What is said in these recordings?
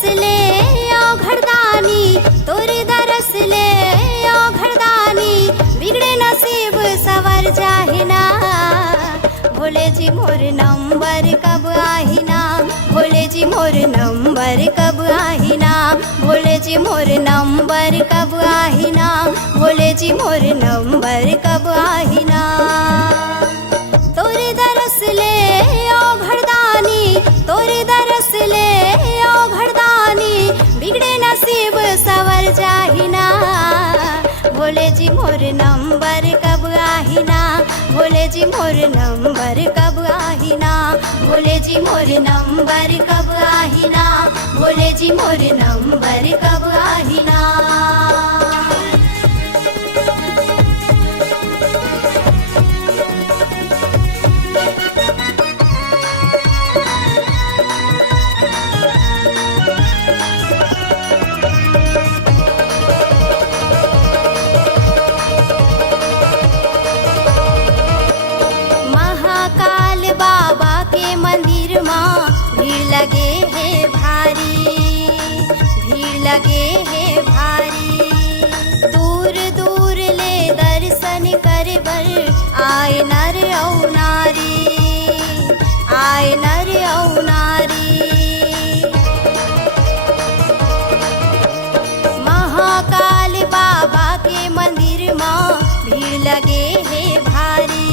दरस ले आओ घरदानी, तोर दरस ले आओ घरदानी, बिगड़े नसीब सवर जाहिना। भोले जी मोर नंबर कब आहिना, भोले जी मोर नंबर कब आहिना, भोले जी मोर नंबर कब आहिना, भोले जी मोर नंबर कब आहिना। तोर दरस ले आओ घरदानी, तोर दरस ले आओ घरदानी, बिगड़े नसीब सवर जाहिना। भोले जी मोर नंबर कब आहिना, भोले जी मोर नंबर कब आहिना, भोले जी मोर नंबर कब आहिना, भोले जी मोर नंबर कब आहिना। बाबा के मंदिर माँ भीड़ लगे है भारी, भीड़ लगे है भारी। दूर दूर ले दर्शन कर बर आए नर औ नारी, आए नर औ नारी। महाकाल बाबा के मंदिर माँ भीड़ लगे है भारी,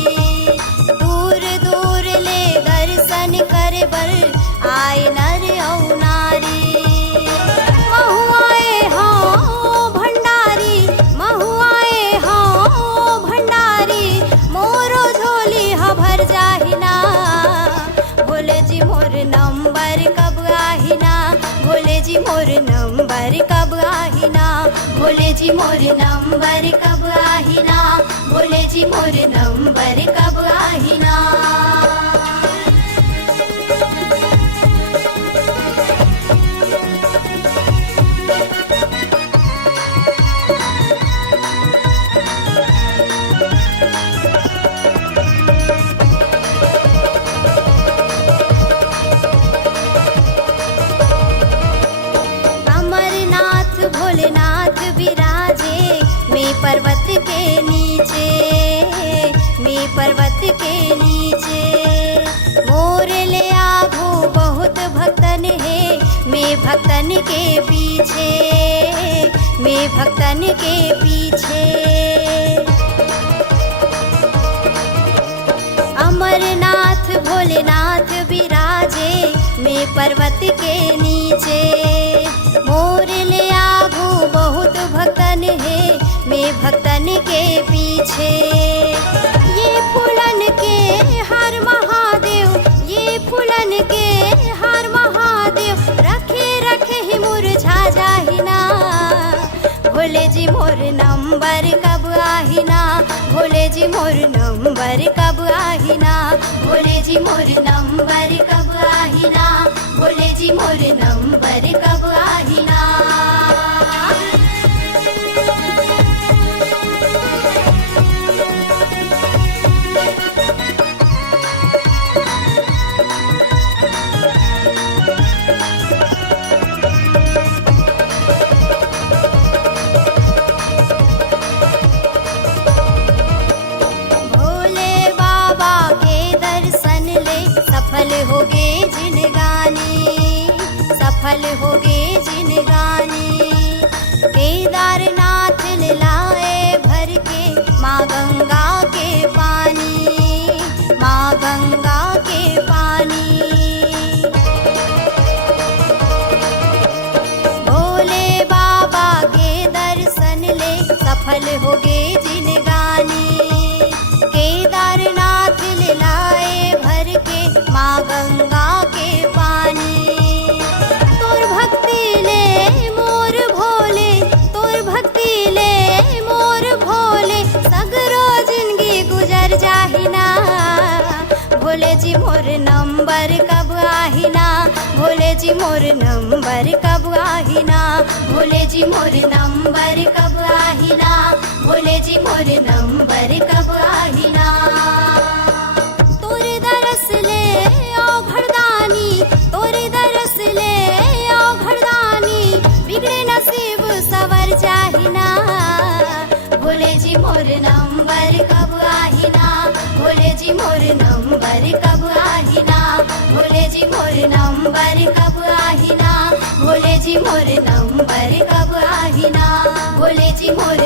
दर्शन कर बर आए नर औ नारी। महुआए हाँ भंडारी, महुआए हाँ भंडारी, मोरो झोली ह भर जाहिना। भोले जी मोर नंबर कब आहिना, भोले जी मोर नंबर कब आहिना, भोले जी मोर नंबर कब आहिना, भोले जी मोर नंबर कब आहिना। भोलेनाथ विराजे मैं पर्वत के नीचे, मैं पर्वत के नीचे। मोर ले आगू बहुत भक्तन है, मैं भक्तन के पीछे, मैं भक्तन के पीछे। अमरनाथ भोलेनाथ विराजे मैं पर्वत के नीचे। मोर ले आगू बहुत भक्तन है, मैं भक्तन के पीछे। ये फूलन के हर महादेव, ये फूलन के हर महादेव, रखे रखे ही मुरझा जाहिना। भोले जी मोर नंबर कब आहिना, भोले जी मोर नंबर कब आहिना, भोले जी मोर नंबर कब आहिना, भोले जी मोर नंबर कब आहिना। सफल होगे जिनगानी, सफल होगे जिनगानी। केदारनाथ लाए भर के माँ गंगा के पानी, माँ गंगा के पानी। भोले बाबा के दर्शन ले सफल होगे जिनगानी। केदारनाथ लाए भर के माँ गंगा के पानी। तोर भक्ति ले मोर भोले, तोर भक्ति ले मोर भोले, सगरो जिंदगी गुजर जाहिना। भोले जी मोर नंबर कब आहिना, भोले जी मोर नंबर कब आहिना, भोले जी मोर नंबर कब आहिना, भोले जी मोर नंबर कब आहिना। तोरे दरस ले आओ घरदानी, तोरे दरस ले आओ घरदानी, नंबर कब आहिना भोले जी मोर नंबर कब आहिना भोले जी मोर नंबर कब आहिना भोले जी मोर